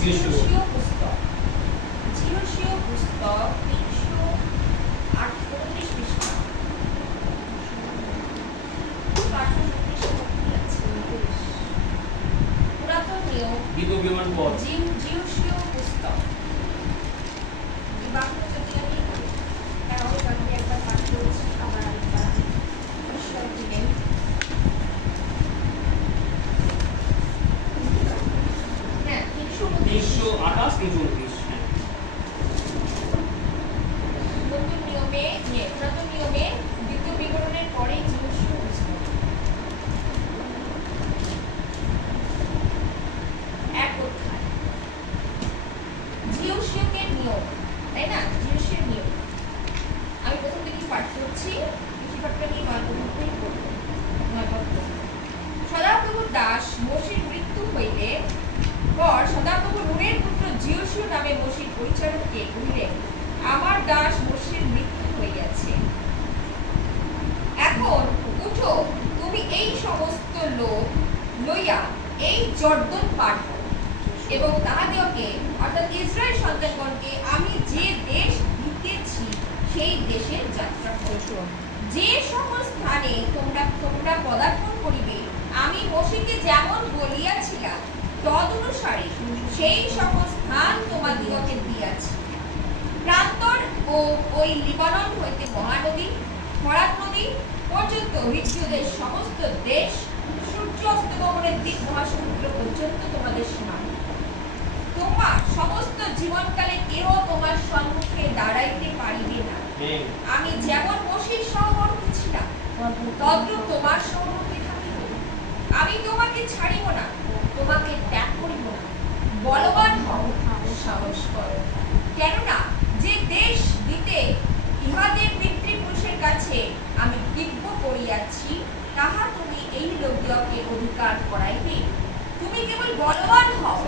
জিওশীয় পুস্তক 338 পৃষ্ঠা। পুরাতন নিয়ম জিওশীয় পুস্তক একবার পাঠ করেছি, আবার আরেকবার ঈশ্বর দিলেন। হ্যাঁ 328 নতুন নিয়মে পুরাতন নিয়মে দ্বিতীয় বিবরণের পরে জিওশীয় পুস্তক এক অধ্যায় জিওশীয়কের নিয়ম, তাই না? জিওশীয় নিয়ম আমি প্রথম থেকে পাঠ করছি, বেশিরভাগটা নিয়ে নয়পত্রই করবো। নয়পত্র সদাপ্রভুর দাস মোশির মৃত্যু হইলে পর সদাপ্রভু নুনের পুত্র জিওশীয় নামে মোশির পরিচারককে কহিলেন, আমার দাস মোশির মৃত্যু হইয়াছে, এখন উঠো, তুমি এই সমস্ত লোক লইয়া এই জর্দন পার করো এবং তাহাদেরকে অর্থাৎ ইসরায়েল সন্তানগণকে আমি যে দেশ দিতেছি সেই দেশের যাত্রা করো। যে সকল স্থানে তোমরা পদার্পণ করিবে আমি মোশিকে যেমন বলিয়াছিলাম তদনুসারে সেই সকল স্থান তোমাদিগকে দিয়াছি। প্রান্তর ও ওই লিবানন হইতে মহানদী ফরাত নদী পর্যন্ত হিব্রুদের সমস্ত দেশ সূর্য অস্তগমনের দিক মহাসমুদ্র পর্যন্ত তোমাদের সীমা। তোমার সমস্ত জীবনকালে কেহ তোমার সম্মুখে দাঁড়াইতে পারিবে না। আমি যেমন মোশির সহবর্তী ছিলাম তদ্রূপ তোমার সহবর্তী থাকিব। আমি তোমাকে ছাড়িব না, তোমাকে ত্যাগ করিব না। বলবান হও, সাহস করো, কেননা যে দেশ দিতে ইহাদের পিতৃপুরুষের কাছে আমি দিব্য করিয়াছি তাহা তুমি এই লোকদিগকে অধিকার করাইবে। তুমি কেবল বলবান হও,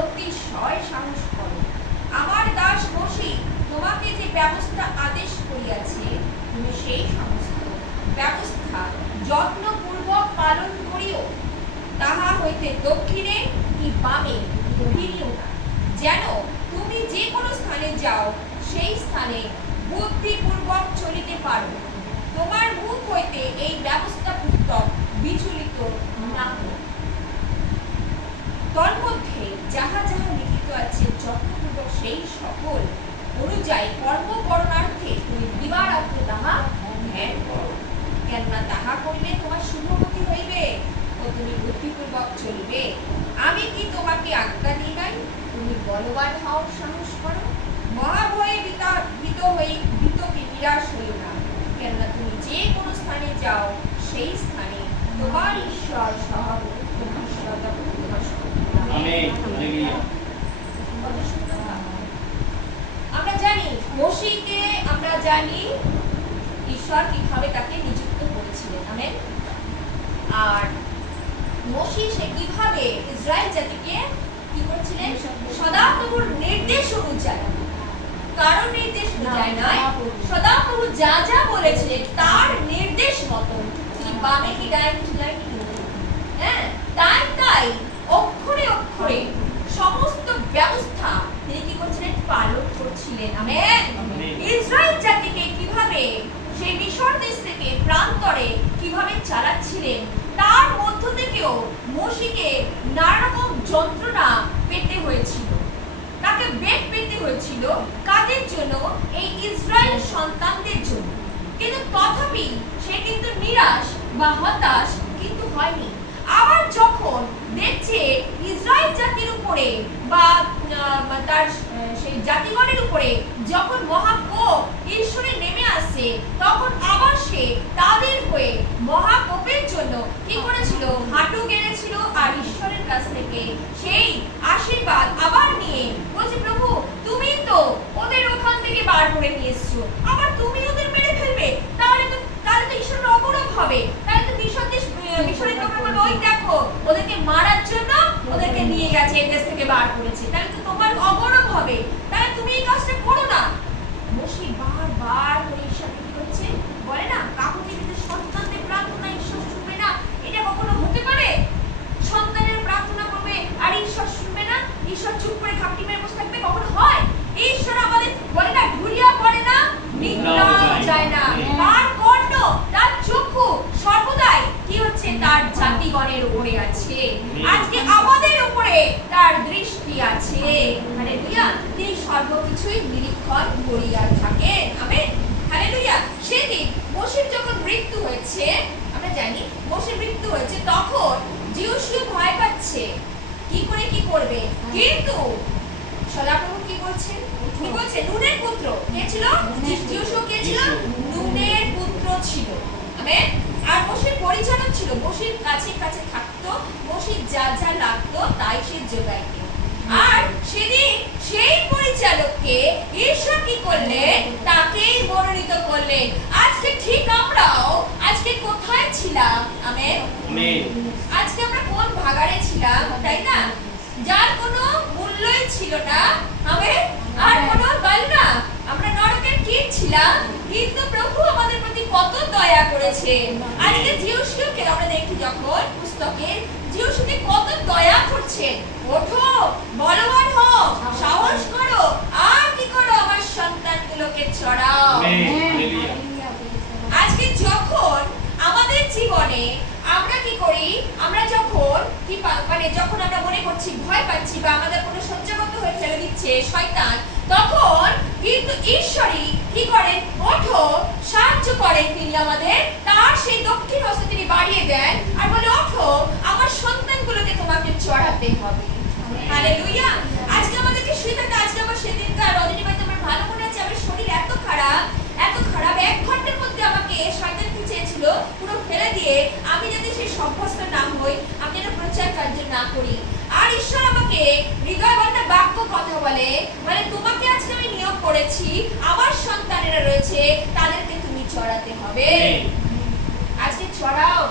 অতিশয় সাহস করো। আমার দাস মোশি তোমাকে যে ব্যবস্থা আদেশ করিয়াছে তুমি সেই সমস্ত ব্যবস্থা যত্নপূর্বক পালন করিও। তাহা হইতে দক্ষিণে কি বামে ফিরিও না, যেন তুমি যে কোনো স্থানে যাও সেই স্থানে বুদ্ধিপূর্বক চলিতে পারো। তোমার মুখ হইতে এই ব্যবস্থা পুস্তক বিচলিত না হোক। তন্মধ্যে যাহা যাহা লিখিত আছে যত্নপূর্বক সেই সকল অনুযায়ী কর্ম করণার্থে তুমি দিবারাত্র তাহা ধ্যান করো, কেননা তাহা করিলে তোমার শুভগতি হইবে ও তুমি বুদ্ধিপূর্বক চলিবে। আমি কি তোমাকে আজ্ঞা দিই নাই? তুমি বলবান হও, সাহস করো, মহাভয়ে ভীতকে নিরাশ হইও না, কেননা তুমি যে কোনো স্থানে যাও সেই স্থানে তোমার ঈশ্বর সহবর্তিতা তোমার সঙ্গে। আমরা জানি মোশিকে, আমরা জানি ঈশ্বর কিভাবে তাকে নিযুক্ত করেছিলেন। আমেন। আর মোশি সে কিভাবে ইসরায়েল জাতিকে কি করেছিলেন? সদাপ্রভুর নির্দেশ অনুযায়ী, কারো নির্দেশ অনুযায়ী নয়, সদাপ্রভু যা যা বলেছিলেন তার নির্দেশ মতন কি বামে কি ডাইনে কি হ্যাঁ তাই অক্ষরে অক্ষরে সমস্ত ব্যবস্থা তিনি কি করছিলেন? পালন করছিলেন। আমেন। ইসরায়েল জাতিকে কিভাবে সেই মিশর দেশ থেকে প্রান্তরে কিভাবে চালাচ্ছিলেন তার মধ্য থেকেও মোশিকে নানা রকম যন্ত্রণা পেতে হয়েছিল, তাকে বেগ পেতে হয়েছিল। কাদের জন্য? এই ইসরায়েল সন্তানদের জন্য। কিন্তু তথাপি সে কিন্তু নিরাশ বা হতাশ কিন্তু হয়নি। আবার যখন দেখছে ইসরায়েল জাতির উপরে বা তার সেই জাতিগণের উপরে যখন মহাকোপ ঈশ্বরে নেমে আসে, তখন আবার সে তাদের হয়ে মহাকোপের জন্য কি করেছিল? হাঁটু গেড়েছিল আর ঈশ্বরের কাছ থেকে সেই আশীর্বাদ আবার নিয়ে বলছে, প্রভু তুমি তো ওদের ওখান থেকে বার করে নিয়ে এসছো, আবার তুমি ওদের মেরে ফেলবে? তাহলে তো ঈশ্বরের অপরাধ হবে। তাহলে তো মিশরের লোকের বলবে, ওই দেখো ওদেরকে মারার জন্য ওদেরকে নিয়ে গেছে, এই দেশ থেকে বার করেছে, তাহলে তো তোমার অগৌরব হবে, তাহলে তুমি এই কাজটা করো না। মোশি বারবার করে ঈশ্বরকে কি করছে? বলে না, কাকুতিতে সন্তানদের প্রার্থনা ঈশ্বর শুনবে না, এটা কখনো হতে পারে? সন্তানের প্রার্থনা করবে আর ঈশ্বর শুনবে না, ঈশ্বর চুপ করে খাপটি মেরে বসে থাকবে? কখনো হয়? ঈশ্বর আমাদের বলে না, ঘুরিয়া পড়ে না, নিন্দাও যায় না। তার কর্ণ, তার চক্ষু সর্বদাই কি হচ্ছে? তার জাতিগণের উপরে আছে। আজকে আমাদের উপরে তার দৃষ্টি আছে। হালেলুয়া। তিনি সর্বকিছুই নিরীক্ষণ করিয়া থাকেন। আমেন। হালেলুয়া। সেদিন মোশের যখন মৃত্যু হয়েছে, আমরা জানি মোশের মৃত্যু হয়েছে, তখন যিশু ভয় পাচ্ছে কি করে কি করবে। কিন্তু সদাপ্রভু কি বলছেন? কি বলছে? নুনের পুত্র কে ছিল? যিশু কে ছিল? নুনের পুত্র ছিল। আমেন। আর মোশের পরিচালক ছিল, মোশের কাছে কাছে থাকতো, মোশের যা যা লাগতো তাই সে যোগাইত। আর সেদিন সেই পরিচালককে ঈশ্বর কি করলেন? তাকেই মনোনীত করলেন। আজকে ঠিক আমরাও আজকে কোথায় ছিলাম? আমেন। আজকে আমরা কোন ভাগাড়ে ছিলাম, তাই না? যার কোনো মূল্যই ছিল না। আমেন। আর কোনো বল না, আমরা নরকের কীট ছিলাম, কিন্তু প্রভু আমাদের প্রতি কত দয়া করেছেন। আজকে যিশুকে আমরা দেখি যখন পুস্তকে, যিশুকে কত দয়া করছেন। ওঠো, বলবান হও, সাহস করো, আর কি করো? আমার সন্তানগুলোকে চড়াও। আজকে যখন আমাদের জীবনে আমরা কি করি? আমরা যখন কি যখন আমরা মনে করছি ভয় পাচ্ছি বা আমাদের কোনো সহ্যগত হয়ে ফেলে দিচ্ছে শয়তান, তখন কিন্তু ঈশ্বরই কি করেন? ওঠো, সাহায্য করেন তিনি আমাদের। তার সেই দক্ষিণ হস্ত তিনি বাড়িয়ে দেন আর বলে, ওঠো, আমার সন্তানগুলোকে তোমাকে চড়াতে হবে। হালেলুয়া। আজকে আমাদেরকে শুয়ে থাকতে, আজকে আমার সেদিনকার রজনী ভাই, তোমার ভালো মনে আছে, আমার শরীর এত খারাপ, এত খারাপ। 1 ঘন্টার মধ্যে আমাকে শয়তান কি চেয়েছিল? পুরো ফেলে দিয়ে আমি যাতে সেই সভ্যস্ত না হই, আমি যেন প্রচার কার্য না করি। আর ঈশ্বর আমাকে হৃদয় বলতে বাক্য কথা বলে, মানে তোমাকে আজকে আমি নিয়োগ করেছি, আমার সন্তানেরা রয়েছে, তাদেরকে তুমি চড়াতে হবে। আজকে চড়াও।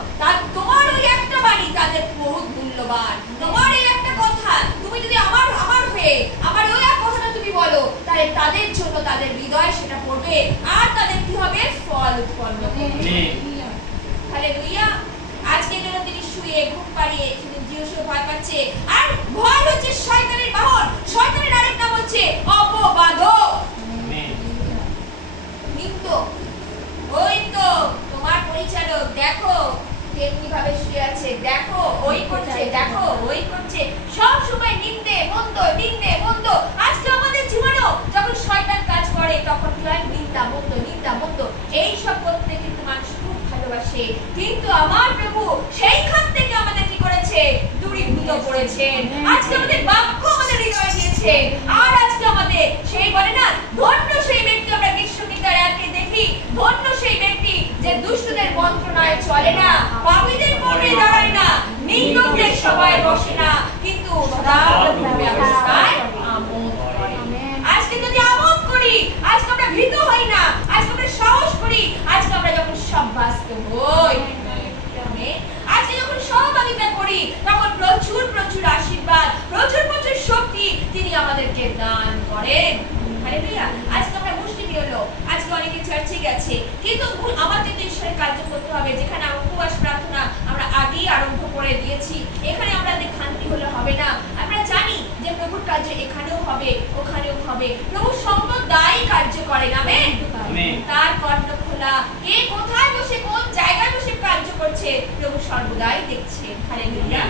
তোমার ওই একটা বাণী তাদের বহুত মূল্যবান। তোমার এই একটা কথা, তুমি যদি আমার হয়ে আমার ওই এক কথাটা তুমি বলো, তাহলে তাদের জন্য তাদের হৃদয় সেটা পড়বে, আর তাদের কি হবে? ফল উৎপন্ন হবে। হালেলুয়া। আজকে যেন তিনি শুয়ে ঘুম পাড়িয়ে, সেদিন যিশু ভয় পাচ্ছে। আর ভয় হচ্ছে শয়তানের বাহন। শয়তানের আরেক নাম হচ্ছে অপবাদক, নিন্দক। ওই তো তোমার পরিচালক, দেখো তেমনি ভাবে শুয়ে আছে, দেখো ওই করছে, দেখো ওই করছে, সব সময় নিন্দে মন্দ, নিন্দে মন্দ। আজকে আমাদের জীবনেও যখন শয়তান কাজ করে, তখন কি হয়? নিন্দা মন্দ, নিন্দা মন্দ। এই সব করতে কিন্তু মানুষ খুব ভালোবাসে, কিন্তু আমার প্রভু সেইখান থেকে আমাদের কি করেছে? দূরীভূত করেছেন। আজকে আমাদের বাক্য আমাদের হৃদয়ে দিয়েছে। আর আজকে আমাদের সেই বলে না, ধন্য সেই ব্যক্তি, আমরা বিশ্ববিদ্যালয়ে আজকে দেখি, ধন্য সেই ব্যক্তি যে দুষ্টদের মন্ত্রণায় চলে না, পাপীদের পথে দাঁড়ায় না, নিন্দুকদের সভায় বসে না, কিন্তু সদা প্রভুর ব্যবস্থায় আমোদ করে। আজকে যদি আমোদ করি, আজকে আমরা ভীত হই না, আজকে আমরা সাহস করি, আজকে আমরা যখন সভ্যস্ত হই, আজকে যখন সহভাগিতা করি, তখন প্রচুর প্রচুর আশীর্বাদ, প্রচুর প্রচুর শক্তি তিনি আমাদেরকে দান করেন। হালেলুয়া। আজকে আমরা মুসলিম হলো, আজকে অনেকে চার্চে গেছে, কিন্তু আমাদের তো ঈশ্বরের কার্য করতে হবে। যেখানে উপবাস প্রার্থনা আমরা আগেই আরম্ভ করে দিয়েছি, এখানে আমাদের খান্তি হলে হবে না। আমরা জানি যে প্রভুর কার্য এখানেও হবে, ওখানেও হবে। প্রভু সর্বদাই কার্য করেন। আমেন। তার কর্ণ খোলা, কে কোথায় বসে কোন জায়গায় বসে কার্য করছে, প্রভু সর্বদাই দেখছেন। হালেলুয়া।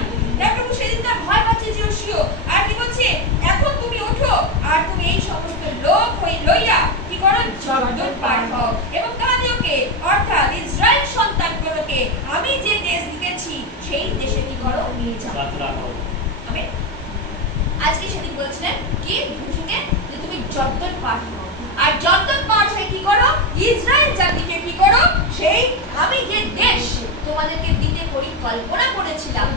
প্রভু সেদিন তার ভয় পাচ্ছে যিশু, আর কি বলছে? এখন তুমি ওঠো, আর তুমি এই সমস্ত লোক লইয়া কি করো? জর্দন পার হও, এবং তাদেরকে, অর্থাৎ ইসরায়েল সন্তানগুলোকে আমি যে দেশ দিতেছি সেই দেশে কি করো? নিয়ে যাও। আমেন। আজকে সেদিন বলছিলেন কি ভূষণে, যে তুমি জর্দন পার হও, আর জর্দন পার হয়ে কি করো? ইসরায়েল জাতিকে কি করো? সেই আমি যে দেশ তোমাদেরকে দিতে পরিকল্পনা করেছিলাম,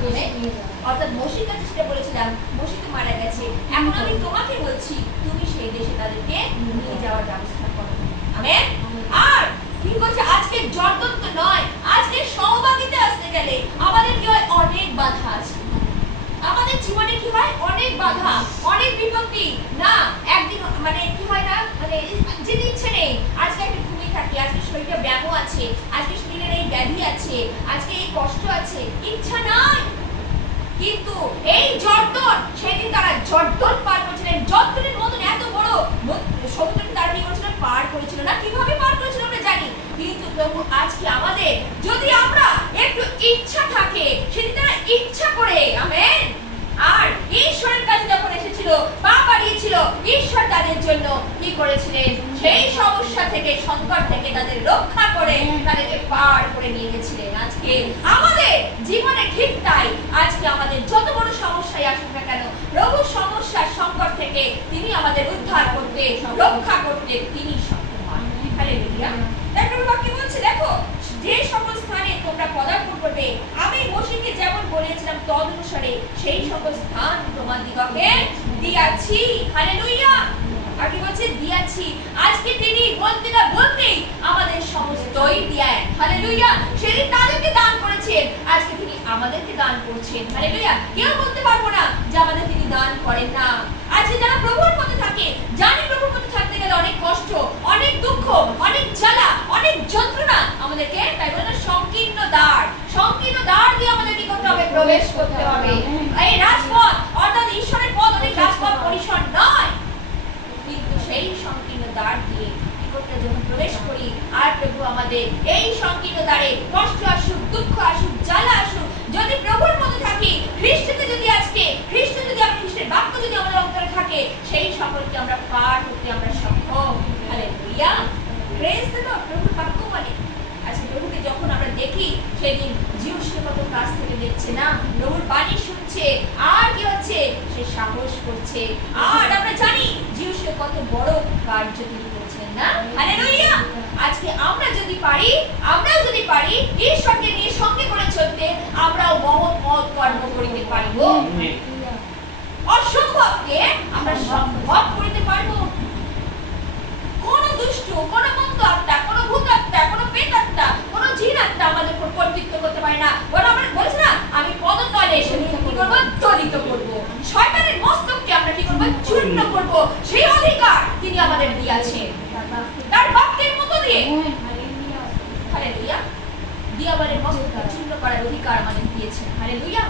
অর্থাৎ মোশের কাছে সেটা বলেছিলাম, মোশে তো মারা গেছে, এখন আমি তোমাকে বলছি তুমি সেই দেশে তাদেরকে নিয়ে যাওয়ার ব্যবস্থা করো। আমেন। আর কি বলছে? আজকে জর্দন তো নয়, আজকে সহভাগিতা আসতে গেলে আমাদের কি হয়? অনেক বাধা আছে। আমাদের জীবনে কি হয়? অনেক বাধা, অনেক বিপত্তি। না একদিন মানে কি হয় না, মানে যেতে ইচ্ছে নেই, আজকে একটু ঘুমিয়ে থাকি, আজকে শরীরে ব্যামো আছে, আজকে শরীরের এই ব্যাধি আছে, আজকে এই কষ্ট আছে, ইচ্ছা নাই। কিন্তু এই জর্দন সেদিন তারা জর্দন পার করেছিলেন। জর্দনের মতন এত বড় সমুদ্রকে তারা কি করেছিল? পার করেছিল না। কিভাবে পার করেছিল আমরা জানি, কিন্তু প্রভু আজকে আমাদের যদি আমরা একটু ইচ্ছা থাকে, সেদিন তারা ইচ্ছা করে, আমেন, আর ঈশ্বরের কাছে যখন এসেছিল, পা বাড়িয়েছিল, ঈশ্বর তাদের জন্য কি করেছিলেন? সেই সমস্যা থেকে, সংকট থেকে তাদের রক্ষা করে তাদেরকে পার করে নিয়ে গেছিলেন। আজকে আমাদের জীবনে ঠিক তাই। আজকে আমাদের যত বড় সমস্যাই আসুক না কেন, প্রভু সমস্যার সংকট থেকে তিনি আমাদের উদ্ধার করতে, রক্ষা করতে তিনি সক্ষম। হালেলুয়া। দেখো বাক্য বলছে, দেখো যে সকল স্থানে তোমরা পদার্পণ করবে, আমি মোশেকে যেমন বলেছিলাম তদনুসারে সেই সকল স্থান তোমাদিগকে দিয়াছি। হালেলুয়া। আর কি বলছে? দিয়াছি। আজকে তিনি বলতে না বলতেই আমাদের সমস্তই দেন। হালেলুয়া। সেদিন তাদেরকে দান করেছেন, আজকে তিনি আমাদেরকে দান করছেন। হালেলুয়া। কেউ বলতে পারবো না যে আমাদের তিনি দান করেন না। আজকে যারা প্রভুর পথে থাকে, জানি প্রভুর পথে থাকতে গেলে অনেক কষ্ট, অনেক দুঃখ, অনেক জ্বালা, অনেক যন্ত্রণা আমাদেরকে, তাই বলে না, সংকীর্ণ দ্বার দিয়ে আমাদের কি করতে হবে? প্রবেশ করতে হবে। এই রাজপথ অর্থাৎ ঈশ্বরের পথ অনেক রাজপথ পরিসর নয়, কিন্তু সেই সংকীর্ণ দ্বার দিয়ে কি করতে যখন প্রবেশ করি, আর প্রভু আমাদের এই সংকীর্ণ দ্বারে কষ্ট আসুক, দুঃখ আসুক, জ্বালা আসুক, যদি প্রভুর মধ্যে থাকি, খ্রিস্টতে যদি আজকে খ্রিস্টের বাক্য যদি আমাদের অন্তরে থাকে, সেই সকলকে আমরা পার করতে আমরা সক্ষম। হালেলুয়া। Praise the Lord. প্রভুর বাক্য মানে আজকে প্রভুকে যখন আমরা দেখি, সেদিন জিউসকে কত কাছ থেকে দেখছে না, প্রভুর বাণী শুনছে, আর কি হচ্ছে? সে সাহস করছে। আর আমরা জানি জিউসকে কত বড় কার্য তিনি করছেন না। হালেলুয়া। আজকে আমরাও যদি পারি ঈশ্বরকে নিয়ে সঙ্গে করে চলতে, আমরাও মহৎ কর্ম করিতে পারিব। অসম্ভবকে আমরা সম্ভব করিতে পারবো। কোন দুষ্ট, কোন মন্দ আত্মা, কোন ভূত আত্মা, কোন পেট আত্মা, কোন জিন আত্মা আমাদের উপর কর্তৃত্ব করতে পারে না। বলে আমরা বলছি না, আমি পদতলে এসে কি করবো? দলিত করবো। শয়তানের মস্তককে আমরা কি করবো? চূর্ণ করবো। সেই অধিকার তিনি আমাদের দিয়েছেন তার বাক্যের মতো দিয়ে। হালেলুয়া। দিয়াবারের মস্তককে চূর্ণ করার অধিকার আমাদের দিয়েছেন। হালেলুয়া।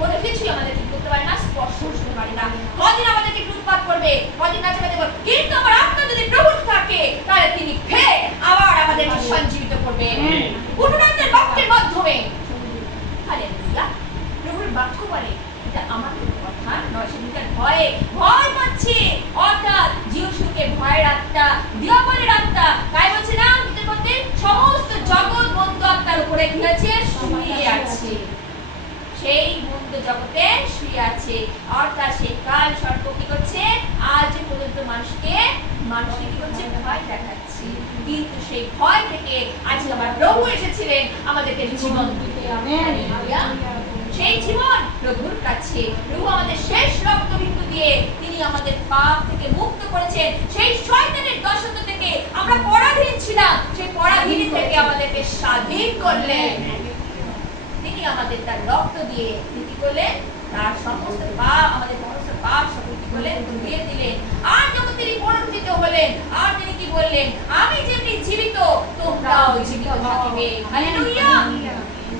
কোনো কিছুই আমাদের কি করতে পারে না? স্পর্শ করতে পারে না। কদিন আমাদেরকে উৎপাত করবে, কদিন নাচাতে করবে, কিন্তু আমার আত্মা যদি প্রভুর থাকে, তাহলে তিনি ফের আবার আমাদেরকে সঞ্জীবিত করবে উন্নতের বাক্যের মাধ্যমে। হালেলুয়া। প্রভুর বাক্য বলে এটা আমাদের কথা নয়, সেদিনকার ভয় পাচ্ছে, অর্থাৎ জিউসকে ভয়ের আত্মা, দিয়াবারের আত্মা, তাই বলছে না সমস্ত জগৎ বন্ধ আত্মার উপরে কি হয়েছে? শুয়ে আছে। সেই মন্দ জগতে শুয়ে আছে, অর্থাৎ সেই কাল সর্প কি করছে? আজ পর্যন্ত মানুষকে কি করছে? ভয় দেখাচ্ছে। কিন্তু সেই ভয় থেকে আজকে আমার প্রভু এসেছিলেন আমাদেরকে জীবন দিতে। হালেলুয়া। সেই জীবন প্রভুর কাছে। প্রভু আমাদের শেষ রক্তবিন্দু দিয়ে তিনি আমাদের পাপ থেকে মুক্ত করেছেন। সেই শয়তানের দাসত্ব থেকে আমরা পরাধীন ছিলাম, সেই পরাধীন থেকে আমাদেরকে স্বাধীন করলেন তিনি। আমাদের তার রক্ত দিয়ে কি করলেন? তার সমস্ত পাপ, আমাদের সমস্ত পাপ সকল কি করলেন? ধুয়ে দিলেন। আর যখন তিনি পুনরুত্থিত হলেন, আর তিনি কি বললেন? আমি যেমনি জীবিত, তোমরাও জীবিত থাকিবে। হালেলুয়া।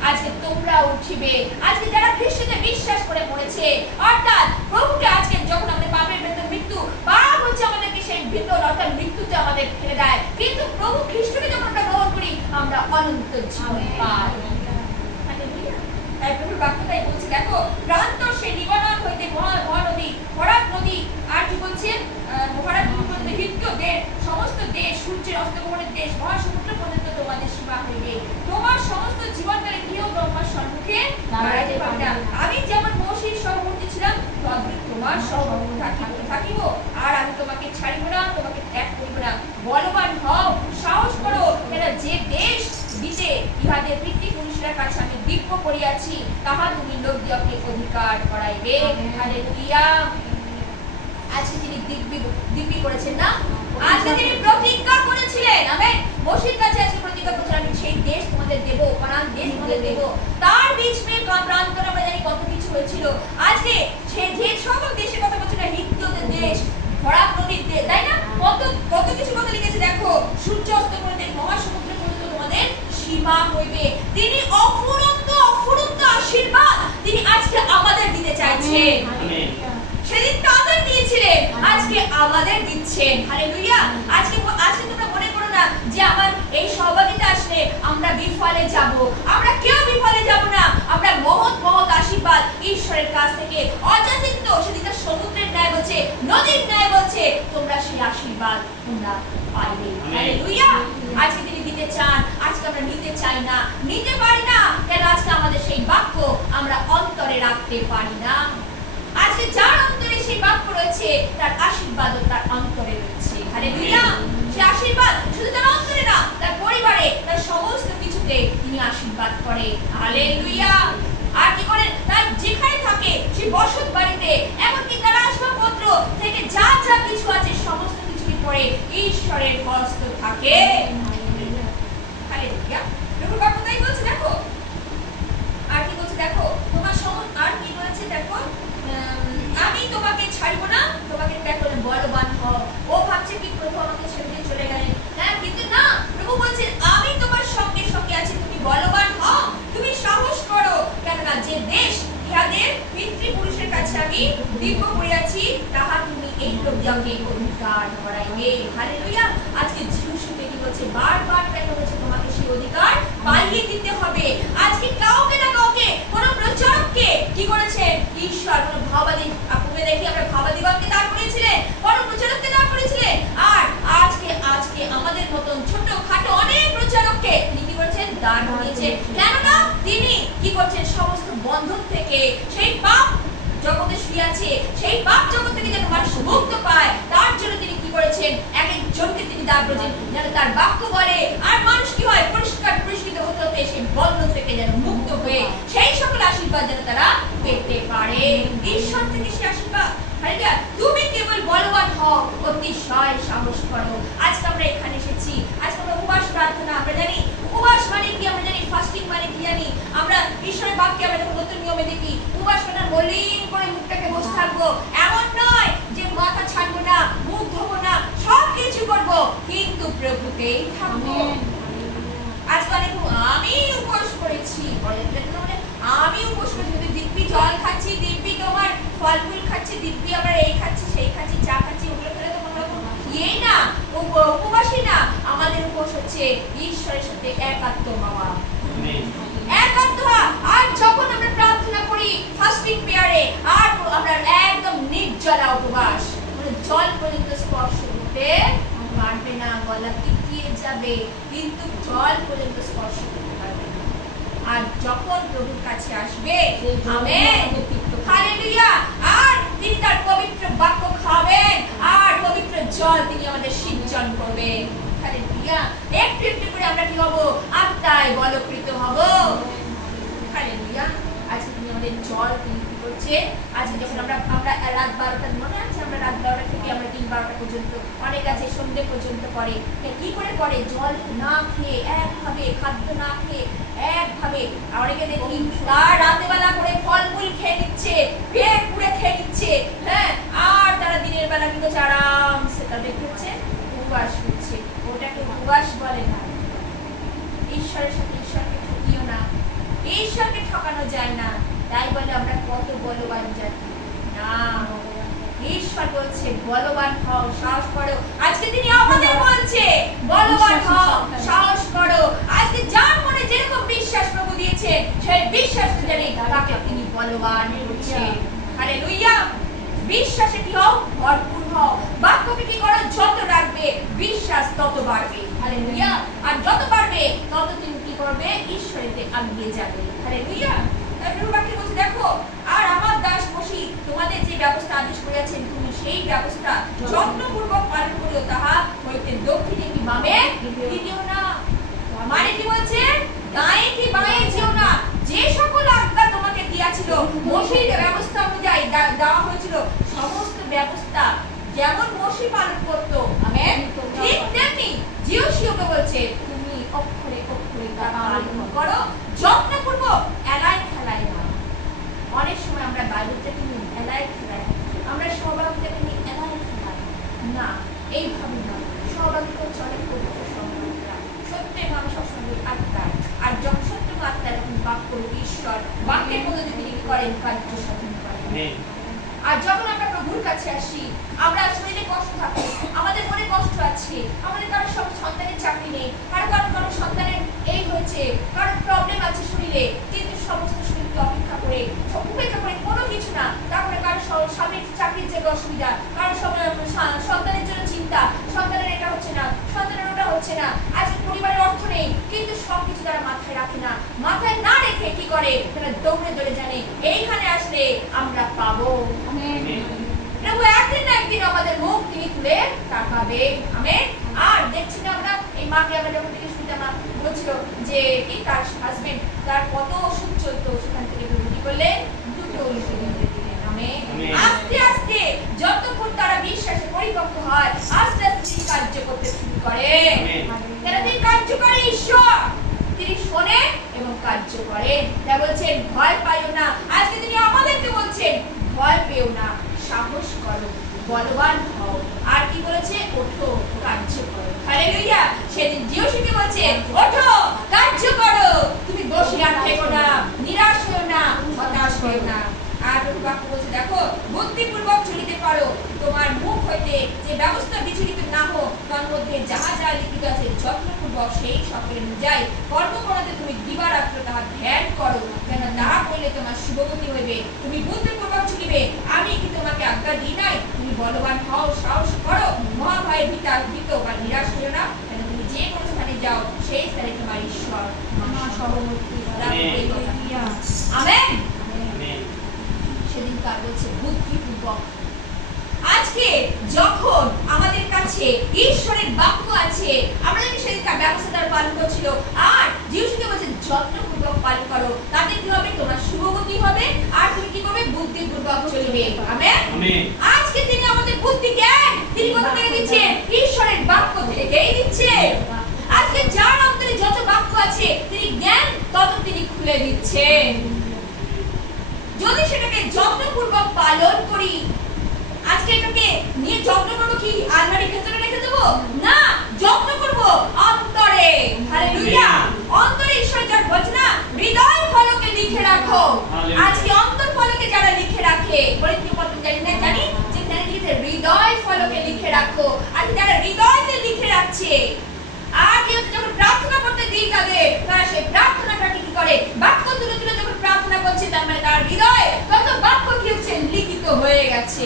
আজকে তোমরা উঠিবে। আজকে যারা খ্রিস্টতে বিশ্বাস করে মরেছে, অর্থাৎ প্রভুকে আজকে যখন আমাদের পাপের বেতন মৃত্যু, পাপ হচ্ছে আমাদেরকে সেই ভিতর অর্থাৎ মৃত্যুতে আমাদের ফেলে দেয়, কিন্তু প্রভু খ্রিস্টকে যখন আমরা গ্রহণ করি, আমরা অনন্ত জীবন পাই। তাই প্রভুর বাক্যটাই বলছে, দেখো প্রান্তর সেই নিবারণ হইতে মহানদী, ফরাত নদী, আর কি বলছে? ফরাত নদী হিত্য দেশ, সমস্ত দেশ, সূর্যের অস্তগমনের দেশ, মহাসমুদ্র পর্যন্ত তোমাদের সীমা হইবে। তোমার সমস্ত জীবনকালে কেউ ব্রহ্মার সম্মুখে দাঁড়াইতে পারবে না। আমি যেমন মোশির সহবর্তী ছিলাম, তোমার সহবর্তী থাকিব, আর আমি তোমাকে ছাড়িব না, তোমাকে ত্যাগ করিব না। বলবান হও, সাহস করো, এরা যে দেশ দিতে ইহাদের পিতৃপুরুষের কাছে আমি দিব্য করিয়াছি, তাহা তুমি লোকদিগকে অধিকার করাইবে। হালেলুয়া। আজকে তিনি দিব্যি করেছেন না, আজকে তিনি প্রতিজ্ঞা করেছিলেন। আমেন। মোশির কাছে আজকে প্রতিজ্ঞা করেছেন, আমি সেই দেশ তোমাদের দেব, কানান দেশ তোমাদের দেব। তার বীজ মে প্রান্তরে আমরা জানি কত কিছু হয়েছিল। আজকে যে সকল দেশের কথা বলছে না, হিত্তদের দেশ, ফরাত নদীর দেশ, তাই না? কত কিছু কথা লিখেছে। দেখো সূর্য অস্তগমনের দেশ, মহাসমুদ্র পর্যন্ত তোমাদের সীমা হইবে। তিনি অফুরন্ত আশীর্বাদ তিনি আজকে আমাদের দিচ্ছেন। সেদিন তাদের দিয়েছিলেন, আজকে আমাদের দিচ্ছেন। হালেলুয়া। আজকে তোমরা মনে করো না যে আমার এই সহভাগিতা আসলে আমরা বিফলে যাব। আমরা কেউ বিফলে যাব না। আমরা মহৎ মহৎ আশীর্বাদ ঈশ্বরের কাছ থেকে অযাচিত, সেদিন সমুদ্রের ন্যায় বলছে, নদীর ন্যায় বলছে, তোমরা সেই আশীর্বাদ তোমরা পাইবে। হালেলুয়া। আজকে তিনি দিতে চান, আজকে আমরা নিতে চাই না, নিতে পারি না। কেন? আজকে আমাদের সেই বাক্য আমরা অন্তরে রাখতে পারি না। আজকে যার অন্তরে সেই বাক্য রয়েছে, তার আশীর্বাদও তার অন্তরে রয়েছে। হালেলুয়া। সেই আশীর্বাদ শুধু তার অন্তরে না, তার পরিবারে, তার সমস্ত কিছুতে তিনি আশীর্বাদ করে। হালেলুয়া। আর কি করেন? তার যেখানে থাকে সেই বসত বাড়িতে, এমনকি তার আসবাবপত্র থেকে যা যা কিছু আছে সমস্ত কিছুর পরে ঈশ্বরের হস্ত থাকে। হালেলুয়া। প্রভু বাক্য তাই বলছে। দেখো আর কি বলছে, দেখো তোমার আর কি বলেছে, দেখো আমি তোমাকে ছাড়বো না, তোমাকে দেখো বলবান হও। ও ভাবছে কি প্রভু আমাকে ছেড়ে দিয়ে চলে গেলেন, হ্যাঁ, কিন্তু না, প্রভু বলছেন আমি তোমার সঙ্গে সঙ্গে আছি, তুমি বলবান হও, তুমি সাহস করো, কেননা যে দেশ ইহাদের পিতৃপুরুষের কাছে আমি দিব্য করিয়াছি, তাহা তুমি এই লোকজনকে অধিকার করাইবে। হালেলুয়া। আজকে যিশুকে কি বলছে, বারবার তাই বলছে তোমাকে সেই অধিকার পাইয়ে দিতে হবে। আজকে কাউকে না কাউকে, কোন প্রচারককে কি করেছে ঈশ্বর, কোন ভাবাদী, আপনি দেখি আমরা ভাবাদীগণকে দাঁড় করেছিলেন, কোন প্রচারককে দাঁড় করেছিলেন। আর আজকে আমাদের মতন ছোট খাটো অনেক প্রচারককে তিনি কি করেছেন, দাঁড় করিয়েছে। কেননা তিনি কি করছেন, সমস্ত বন্ধন থেকে, সেই পাপ জগতে শুয়ে আছে, সেই পাপ জগৎ থেকে যেন মানুষ মুক্ত পায়, তার জন্য তিনি কি করেছেন, এক একজনকে তিনি দাঁড় করেছেন, যেন তার বাক্য বলে আর মানুষ কি হয়, পরিষ্কার পরিষ্কৃত হতে হতে সেই বন্ধন থেকে যেন মুক্ত হয়ে সেই সকল আশীর্বাদ যেন তারা পেতে পারে। ঈশ্বর থেকে সেই আশীর্বাদ। তুমি কেবল বলবান হও, অতিশয় সাহস করো। আজকে আমরা এখানে এসেছি, আজকে আমরা উপবাস প্রার্থনা, আমরা জানি উপবাস মানে কি, আমরা জানি ফাস্টিং মানে কি জানি। আমরা ঈশ্বরের বাক্যে আমরা যখন নতুন নিয়মে দেখি উপবাস মানে মলিন করে মুখটাকে বসে থাকবো, এমন নয় যে মাথা ছাড়বো না, মুখ ধোবো না, সব কিছু করবো, কিন্তু প্রভুতেই থাকবো। আজকে অনেক আমি উপবাস করেছি, আমি উপবাস করেছি, দিব্যি জল খাচ্ছি, দিব্যি তোমার ফল ফুল খাচ্ছি, দিব্যি আবার এই খাচ্ছি সেই খাচ্ছি, চা খাচ্ছি, ওগুলো খেলে তো কোনো রকম ইয়ে না, উপবাসী না। আমাদের উপবাস হচ্ছে ঈশ্বরের সাথে একাত্ম হওয়া, একাত্ম হওয়া। আর যখন আমরা প্রার্থনা করি ফাস্টিং প্রেয়ারে, আর আমরা একদম নির্জলা উপবাস, জল পর্যন্ত স্পর্শ করতে পারবে না, গলা টিকিয়ে যাবে, কিন্তু জল পর্যন্ত স্পর্শ করতে পারবে না। আর যখন প্রভুর কাছে আসবে, আমেন, হালেলুয়া, আর তিনি তার পবিত্র বাক্য খাবেন, আর পবিত্র জল তিনি আমাদের সিঞ্চন করবেন। হালেলুয়া। একটু একটু করে আমরা কি হব, আত্মায় বলকৃত হব। হালেলুয়া। আজকে তিনি আমাদের জল তিনি কি করছে, আজকে যখন আমরা রাত 12টা, মনে আছে আমরা রাত 12টা থেকে আমরা দিন 12টা পর্যন্ত, অনেক আছে সন্ধ্যে পর্যন্ত করে, কি করে করে, জল না খেয়ে একভাবে, খাদ্য না খেয়ে একভাবে। অনেকে দেখি তার রাতে বেলা করে ফল ফুল খেয়ে নিচ্ছে, পেট পুড়ে খেয়ে নিচ্ছে, হ্যাঁ, আর তারা দিনের বেলা কিন্তু আরামসে তাদের করছে, উপবাস করছে। ওটাকে উপবাস বলে না। ঈশ্বরের সাথে ঈশ্বরকে ঠকিও না, ঈশ্বরকে ঠকানো যায় না। তাই বলে আমরা কত বলবান জাতি না, ঈশ্বর বলছে বলবান হও, সাহস করো। আজকে তিনি আমাদের বলছে বলবান হও, সাহস করো। আজকে যার মনে যেরকম বিশ্বাস প্রভু দিয়েছেন, সেই বিশ্বাস জানি তাকে তিনি বলবান করছেন। হালেলুয়া। বিশ্বাসে কি হও, ভরপুর হও। বাক্যকে কি করো, যত রাখবে বিশ্বাস তত বাড়বে। হালেলুয়া। আর যত বাড়বে তত তুমি কি করবে, ঈশ্বরেতে এগিয়ে যাবে। হালেলুয়া। তারপরে বাক্য বলছে, দেখো আর আমার দাস মসি তোমাদের যে ব্যবস্থা আদেশ করিয়াছেন, তুমি সেই ব্যবস্থা যত্নপূর্বক পালন করিও, তাহা হইতে দক্ষিণে কি বামে দিও না। মানে কি বলছে, দায়ে কি বায়ে যেও না। যে সকল আজ্ঞা তোমাকে দিয়াছিল, মসির ব্যবস্থা অনুযায়ী দেওয়া হয়েছিল, সমস্ত ব্যবস্থা যেমন মসি পালন করতো, আমেন, ঠিক তেমনি যিশুকে বলছে তুমি অক্ষরে অক্ষরে তা পালন করো, যত্নপূর্বক, এলাই খেলায় না। অনেক সময় আমরা বাইবেলটাকে নিয়ে এলাই খেলায়, আমরা সহভাগিতাকে নিয়ে এলাই খেলায় না, এইভাবে না। সহভাগিতা চলে পবিত্র সহভাগিতা, সত্যের মানুষ সবসময় আত্মার, আর যখন সত্য আত্মার বাক্য ঈশ্বর বাক্যের মধ্যে তিনি করেন কার্য সাধন করেন। আর যখন আমরা প্রভুর কাছে আসি, আমরা শরীরে কষ্ট থাকে, আমাদের মনে কষ্ট আছে, আমাদের কারো সব সন্তানের চাকরি নেই, কারো সন্তানের এই হয়েছে, কারো প্রবলেম আছে শরীরে, কিন্তু সমস্ত শরীরকে উপেক্ষা করে কোনো কিছু না, তারপরে কারো স্বামীর চাকরির যে অসুবিধা, কারো সন্তানের জন্য চিন্তা, সন্তানের এটা হচ্ছে না, সন্তানের ওটা হচ্ছে না, আজকে পরিবারের অর্থ নেই, কিন্তু সবকিছু তারা মাথায় রাখে না। মাথায় না রেখে কি করে, তারা দৌড়ে দৌড়ে জানে এইখানে আসলে আমরা পাবো। প্রভু একদিন না একদিন আমাদের মুখ তিনি তুলে তাকাবে। আমেন। আর দেখছি না আমরা এই মাকে আমরা যখন থেকে শুনতে মা বলছিল যে কি তার হাজবেন্ড তার কত ওষুধ চলতো, সেখান থেকে কি করলেন, দুটো ওষুধ দিলেন। আমেন। আস্তে আস্তে যতক্ষণ তারা বিশ্বাসে পরিপক্ক হয়, আস্তে আস্তে তিনি কার্য করতে শুরু করেন। তারা তিনি কার্য করে ঈশ্বর, তিনি শোনেন এবং কার্য করেন। যা বলছেন ভয় পাইও না, আজকে তিনি আমাদেরকে বলছেন ভয় পেও না, সাহস করো, বলবান হও। আর কি বলেছে, ওঠো কার্য করো। হালেলুয়া। সেদিন জিওসিকে বলছে ওঠো কার্য করো, তুমি বসে আর থেকো না, নিরাশ হও না, হতাশ হও না। আর বাক্য বলছে দেখো বুদ্ধিপূর্বক চলিতে পারো, তোমার মুখ হইতে যে ব্যবস্থা বিচলিত না হোক, তার মধ্যে যাহা যা লিখিত আছে যত্নপূর্বক সেই সকলে অনুযায়ী কর্ম করাতে তুমি দিবারাত্র তাহা ধ্যান করো, কেন তাহা করলে তোমার শুভগতি হইবে। তুমি বুদ্ধিপূর্বক চলিবে, আমি কি তোমাকে আজ্ঞা দিই নাই? তুমি বলবান হও, সাহস করো, মহাভয়ে ভীত বা নিরাশ হইও না, কেন তুমি যে কোনো স্থানে যাও সেই স্থানে তোমার ঈশ্বর মহাসহবর্তী। আমেন। সেদিন কার বলছে বুদ্ধিপূর্বক। আজকে যখন আমাদের কাছে ঈশ্বরের বাক্য আছে, আমরা যদি সেদিনকার ব্যবস্থাটা পালন করছিল, আর যিশুকে বলছে যত্নপূর্বক পালন করো, তাতে কি হবে, তোমার শুভগতি হবে, আর তুমি কি করবে, বুদ্ধিপূর্বক চলবে। আমেন। আজকে তিনি আমাদের বুদ্ধি জ্ঞান তিনি কোথা থেকে দিচ্ছেন, ঈশ্বরের বাক্য থেকেই দিচ্ছে। আজকে যার অন্তরে যত বাক্য আছে তিনি জ্ঞান তত তিনি খুলে দিচ্ছেন। যদি সেটাকে যত্নপূর্বক পালন করি, আজকে এটাকে নিয়ে যত্ন করবো কি আলমারির ভেতরে রেখে দেবো না, যত্ন করবো অন্তরে। হালেলুয়া। অন্তরে ঈশ্বর যার বলছে না হৃদয় ফলকে লিখে রাখো। আজকে অন্তর ফলকে যারা লিখে রাখে, করিন্থীয় পত্র জানি যেখানে লিখেছে হৃদয় ফলকে লিখে রাখো, আর যারা হৃদয়তে লিখে রাখছে, আর কেউ যখন প্রার্থনা করতে দিই তারা সেই প্রার্থনাটাকে কি করে, বাক্য তুলে তুলে যখন প্রার্থনা করছে, তার মানে তার হৃদয়ে কত বাক্য কি হচ্ছে, লিখিত হয়ে গেছে।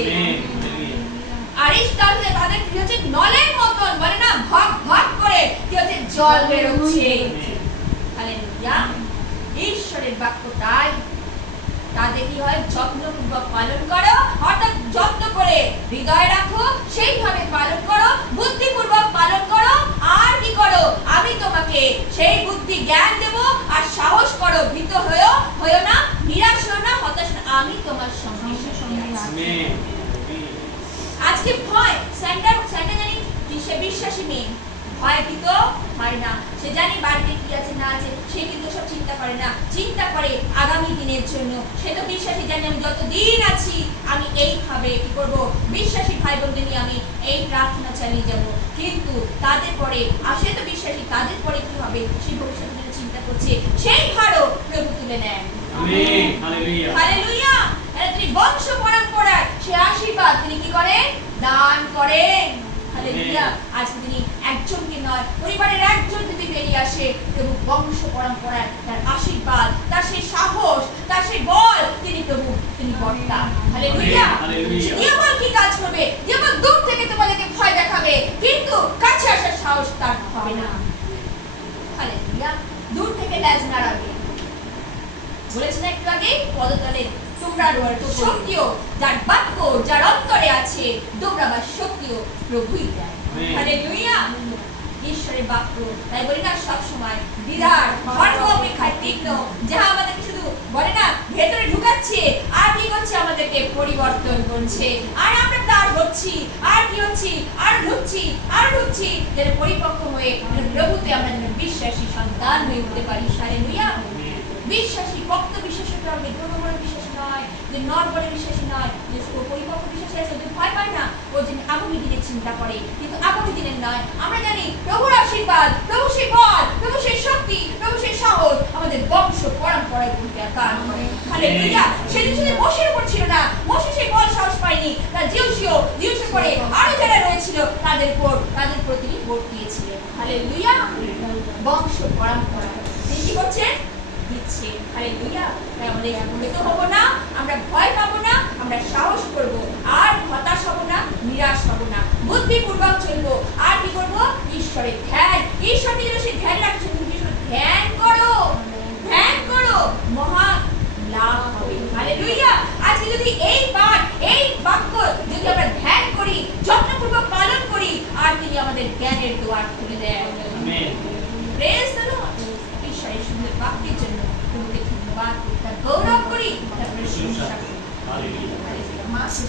আর এই তাহলে তাদের কি হচ্ছে, নলের মতন বলে না ভাগ ভাগ করে কি হচ্ছে, জল বেরোচ্ছে। হালেলুয়া। ঈশ্বরের বাক্য তাই তাদের কি হয়, যত্নপূর্বক পালন করো, অর্থাৎ যত্ন করে হৃদয়ে রাখো, সেইভাবে পালন করো, বুদ্ধিপূর্বক পালন করো। আর কি করো, আমি তোমাকে সেই বুদ্ধি জ্ঞান দেব, আর সাহস করো, ভীত হয়ো না, নিরাশ হয়ো না, হতাশ না, আমি তোমার সঙ্গে আছি। আজকে ভয় স্যান্ডা জানি সে বিশ্বাসী মেয়ে, ভয় ভীত হয় না, সে জানি বাড়িতে কি আছে না আছে, সে কিন্তু সব চিন্তা করে না, চিন্তা করে আগামী দিনের জন্য। সে তো বিশ্বাসী, জানি আমি যতদিন আছি আমি এইভাবে কি করব, বিশ্বাসী ভাই বোনদের নিয়ে আমি এই প্রার্থনা চালিয়ে যাব। কিন্তু তাদের পরে আসে তো বিশ্বাসী, তাদের পরে কি হবে সে ভবিষ্যতের জন্য চিন্তা করছে, সেই ভারও প্রভু তুলে নেন। আমেন। হালেলুয়া। হালেলুয়া। তিনি বংশ পরম্পরায় সে আশীর্বাদ তিনি কি করেন, দান করেন। হালেলুয়া। আজ তিনি একজনকে নয়, পরিবারের একজন যদি বেরিয়ে আসে, প্রভু বংশ পরম্পরায় তার আশীর্বাদ, তার সেই সাহস, তার সেই বল তিনি বর্তান। হালেলুয়া। দিয়াবল কি কাজ করবে, দিয়াবল দূর থেকে তোমাদেরকে ভয় দেখাবে, কিন্তু কাছে আসার সাহস তার হবে না। হালেলুয়া। দূর থেকে লেজ নাড়াবে। বলেছেন একটু আগে পদতলে তোমরা শক্তিও, যার বাক্য যার অন্তরে আছে, দৌড়াবার শক্তিও প্রভুই দেয়। হালেলুয়া। ঈশ্বরের বাক্য তাই বলি না সব সময় বিরাট ধর্ম অপেক্ষায় তীক্ষ্ণ, যা আমাদেরকে শুধু বলে না ভেতরে ঢুকাচ্ছে, আর কি করছে, আমাদেরকে পরিবর্তন করছে, আর আমরা তার হচ্ছি, আর কি হচ্ছি, আর ঢুকছি, যেন পরিপক্ক হয়ে প্রভুতে আমরা যেন বিশ্বাসী সন্তান হয়ে উঠতে পারি। হালেলুয়া। বিশ্বাসী ভক্ত বিশ্বাসী হবে, ধর্মবল বিশ্বাসী নয়, যে নরবলে বিশ্বাসী নয়, যে পরিপক্ক বিশ্বাসী আছে, যে ভয় পায় না, ও যে আগামী দিনের চিন্তা করে, কিন্তু আগামী দিনের নয়। আমরা জানি প্রভুর আশীর্বাদ, প্রভু সেই বল, প্রভু সেই শক্তি, প্রভু সেই সাহস আমাদের বংশ পরম্পরায় দান করে। হালেলুয়া। সেদিন শুধু মোশের উপর ছিল না, মোশে সেই বল সাহস পায়নি, তার জিউসে পরে আরো যারা রয়েছিল তাদের প্রতি ভোট দিয়েছিলেন। হালেলুয়া। বংশ পরম্পরা তিনি কি করছেন? দিচ্ছে। হালেলুয়া। তাই আমাদের ভীত হব না, আমরা ভয় পাবো না, আমরা সাহস করব, আর হতাশ হব না, নিরাশ হব না, বুদ্ধিপূর্বক চলবো। আর কি করবো? ঈশ্বরের ধ্যান, ঈশ্বরকে যেন সেই ধ্যান রাখছেন, ধ্যান করো, ধ্যান করো, মহা লাভ হবে। হালেলুয়া। আজকে যদি এই পাঠ, এই বাক্য যদি আমরা ধ্যান করি, যত্নপূর্বক পালন করি, আর তিনি আমাদের জ্ঞানের দুয়ার খুলে দেন। আমেন। Praise the Lord. ঈশ্বরের সুন্দর বাক্যের জন্য তোমাকে ধন্যবাদ করি, তার গৌরব করি, তার প্রশংসা করি। হালেলুয়া।